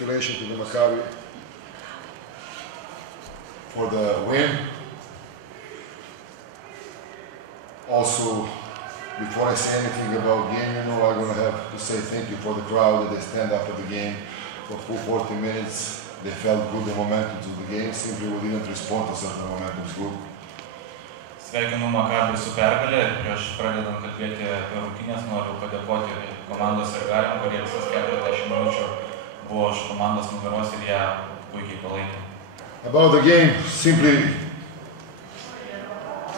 Congratulations to the Maccabi for the win. Also, before I say anything about game, I'm going to have to say thank you for the crowd that they stand after the game for full 40 minutes. They felt good, the momentum to the game. Simply we didn't respond to certain momentum's good. Sveikinu Maccabi su pergalė ir prieš pradedant kalbėti apie rungtynes noriu padėkoti komandos sirgaliam, kurie visas 40 minučių buvo už komandos nugaros ir ją puikiai palaikė. About the game, simply,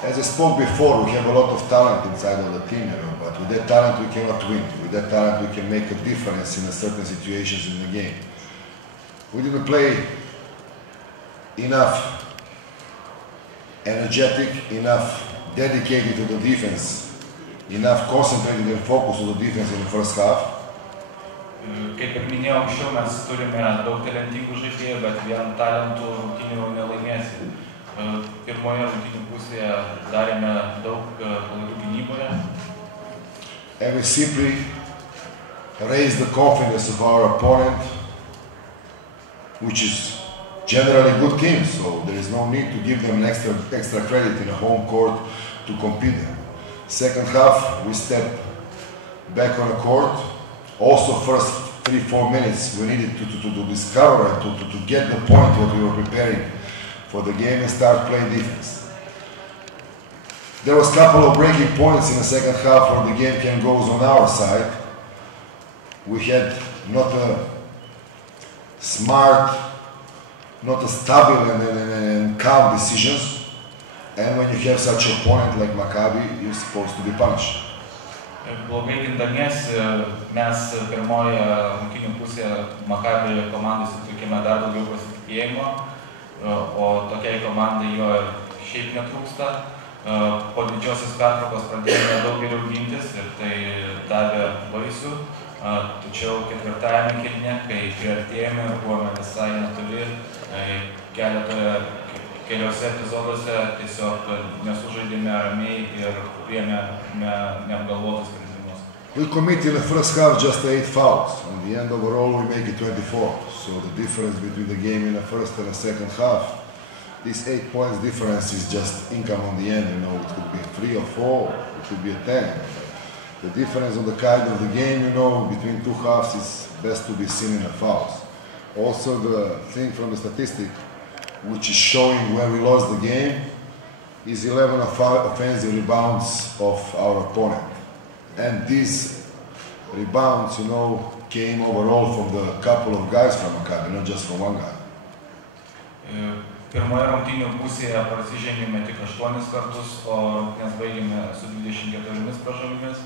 as I spoke before, we have a lot of talent inside of the team, but with that talent we cannot win. With that talent we can make a difference in certain situations in the game. We didn't play enough energetic, enough dedicated to the defense, enough concentrated and focused on the defense in the first half. Kaip ir minėjau anksčiau, mes turime daug talentingų žaidėjų, bet vien talentų rungtynių nelaimėsi. Pirmoje rungtynių pusėje darėme daug klaidų gynyboje. And we simply raised the confidence of our opponent, which is generally good team, so there is no need to give them extra credit in a home court to compete them. Second half, we stepped back on the court. Also, first 3-4 minutes, we needed to discover and to get the point what we were preparing for the game and start playing defense. There was a couple of breaking points in the second half where the game can go on our side. We had not a smart, not a stable and calm decisions, and when you have such an opponent like Maccabi, you're supposed to be punished. Blogai gindamiesi, mes pirmoje rungtynių pusėje Maccabi komandai sutikime dar daugiau pasitikėjimo, o tokiai komandai jo ir šiaip netrūksta. Po didžiosios pertraukos pradėjome daug geriau gintis ir tai davė vaisių. Tačiau ketvirtajame kėlinyje, kai priartėjome ir buvome visai netoli, keliose epizoduose tiesiog nesužaidėme ramiai ir priėmėme neapgalvotus sprendimus. We committed in the first half just 8 fouls. In the end, overall, we make it 24. So the difference between the game in the first and the second half, this 8 points difference is just income on the end. It could be 3 or 4, it could be a 10. The difference on the kind of the game, between two halves is best to be seen in the fouls. Also, the thing from the statistic, which is showing where we lost the game, is 11 offensive rebounds of our opponent. And these rebounds, came overall from the couple of guys from Maccabi, not just from one guy. Pirmoje rungtynių pusėje prasižengėme tik 8 kartus, o rungtynės baigėme su 24 pražangomis.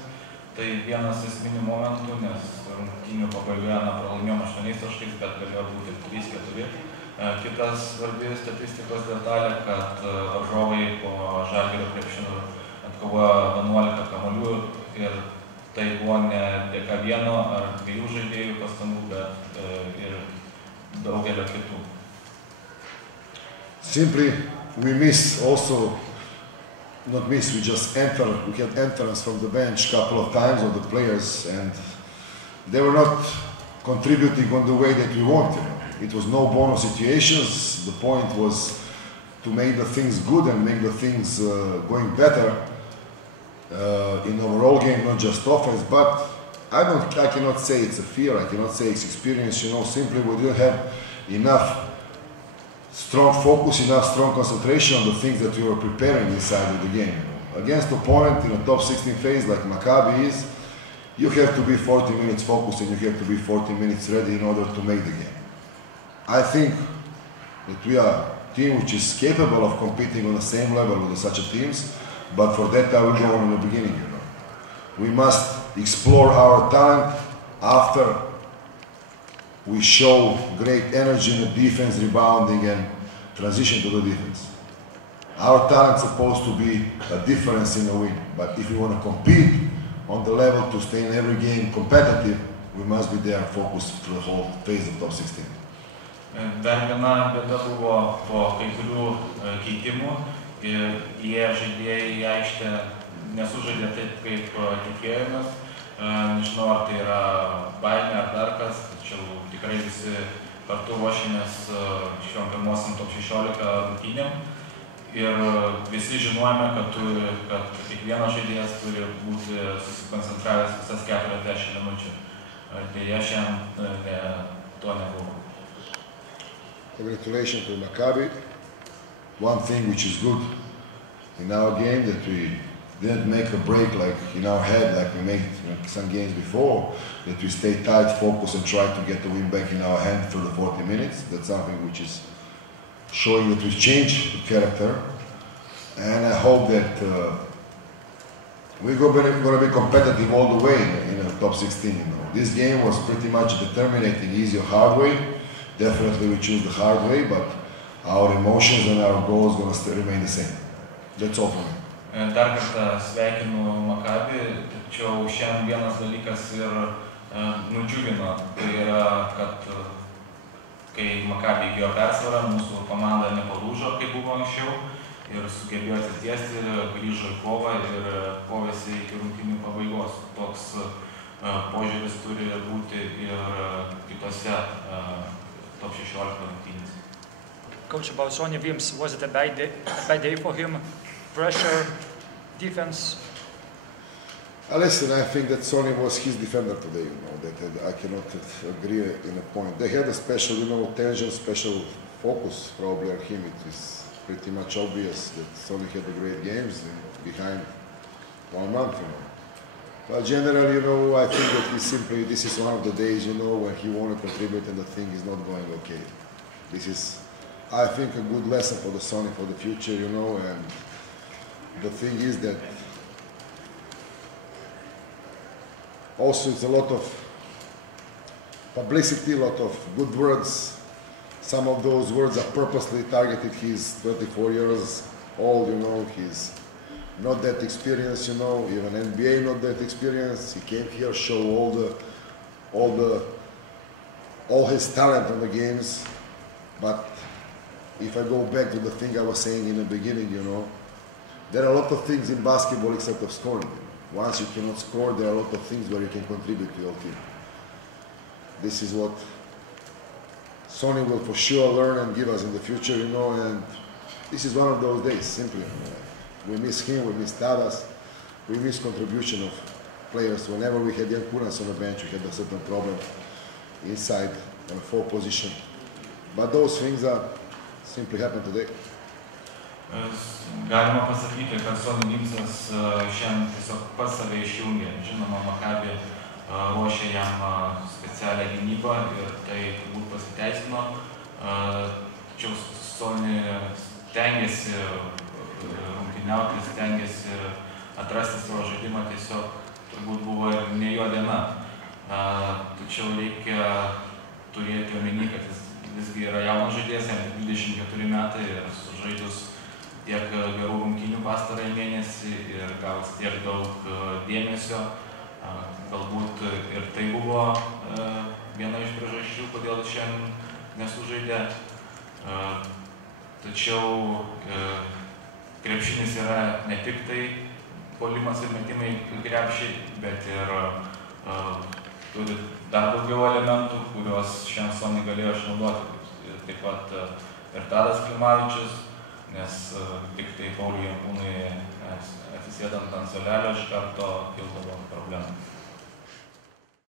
Tai vienas esminių momentų, nes rungtynių pabaigoje pralaimėjome 8 taškais, bet galėjo būti 3-4. Kitas svarbi statistikos detalė, kad varžovai po Žalgirio krepšinio atkovojo 11 kamuolių ir tai buvo ne dėka vieno ar dviejų žaidėjų pastangų, bet ir daugelio kitų. Simply, we missed also. Not miss, we just entered, we had entrance from the bench a couple of times of the players and they were not contributing on the way that we wanted. It was no bonus situations. The point was to make the things good and make the things going better in the overall game, not just offense, but I cannot say it's a fear, I cannot say it's experience, simply we didn't have enough strong focus, enough strong concentration on the things that we were preparing inside of the game. Against the opponent in a top 16 phase like Maccabi is, you have to be 40 minutes focused and you have to be 40 minutes ready in order to make the game. I think that we are a team which is capable of competing on the same level with such teams, but for that I will go on in the beginning. We must explore our talent after we show great energy in the defense, rebounding, and transition to the defense. Our talent is supposed to be a difference in the win, but if we want to compete on the level to stay in every game competitive, we must be there focused through the whole phase of top 16. Dar viena bėda buvo po kai kurių keitimų ir jie žaidėjai į aikštę nesužaidė taip, kaip tikėjomės. Nežinau, ar tai yra baimė ar dar kas, tačiau tikrai visi kartu ruošėmės šiom pirmosiam top 16 rungtynėm ir visi žinojame, kad kiekvienas žaidėjas turi būti susikoncentravęs visas 40 minučių. Deja, šiandien to nebuvo. Congratulations to Maccabi. One thing which is good in our game that we didn't make a break like in our head like we made some games before, that we stay tight, focused and try to get the win back in our hand through the 40 minutes. That's something which is showing that we've changed the character, and I hope that we're going to be competitive all the way in the top 16. You know. This game was pretty much determinating easy or hard way. Definitely we choose the hard way, but our emotions and our goals going to remain the same. That's all for me. Dar kartą sveikinu Maccabi, tačiau šiandien vienas dalykas ir nudžiugino, tai yra, kad kai Maccabi įgijo persvarą, mūsų komanda nepalūžo, kaip buvo anksčiau, ir sugebėjo atsitiesti, grįžo į kovą ir kovėsi iki rungtynių pabaigos. Toks požiūris turi būti ir kitose top 16 rungtynėse. Coach, about Sonny Wims, was it a bad day for him? Pressure, defense? Listen, I think that Sonny was his defender today, you know, that I cannot agree in a point. They had a special, tension, special focus probably on him. It is pretty much obvious that Sonny had a great games behind 1 month, But generally, I think that this is one of the days, when he want to contribute and the thing is not going okay. This is, I think, a good lesson for the Sonny for the future, and the thing is that also it's a lot of publicity, a lot of good words. Some of those words are purposely targeted. He's 24 years old, he's not that experienced, even NBA not that experienced. He came here, show all his talent on the games. But if I go back to the thing I was saying in the beginning, there are a lot of things in basketball except of scoring. Once you cannot score, there are a lot of things where you can contribute to your team. This is what Sonny will for sure learn and give us in the future, and this is one of those days, simply. We miss him, we miss Tadas, we miss contribution of players. Whenever we had Jan Kunas on the bench, we had a certain problem inside on a 4 position. But those things simply happen today. Galima pasakyti, kad Sonny Wimsas šiandien tiesiog pats save išjungė. Žinoma, Maccabi ruošė jam specialią gynybą ir tai turbūt pasiteisino. Tačiau Sonny stengiasi rungtyniauti, stengiasi atrasti savo žaidimą, tiesiog turbūt buvo ir ne jo diena. Tačiau reikia turėti omeny, kad jis visgi yra jaunas žaidėjas, jam 24 metai ir sužaidus tiek gerų rungtynių pastarąjį mėnesį ir gavus tiek daug dėmesio. Galbūt ir tai buvo viena iš priežasčių, kodėl šiandien nesužaidė. Tačiau krepšinis yra ne tik tai puolimas ir metimai krepšį, bet ir turi dar daugiau elementų, kuriuos šiandien Sonny galėjo išnaudoti. Taip pat ir Tadas Klimavičius, nes tik tai Pauliui Jankūnui atsisėdant ant suolelio iš karto kildavo problemų.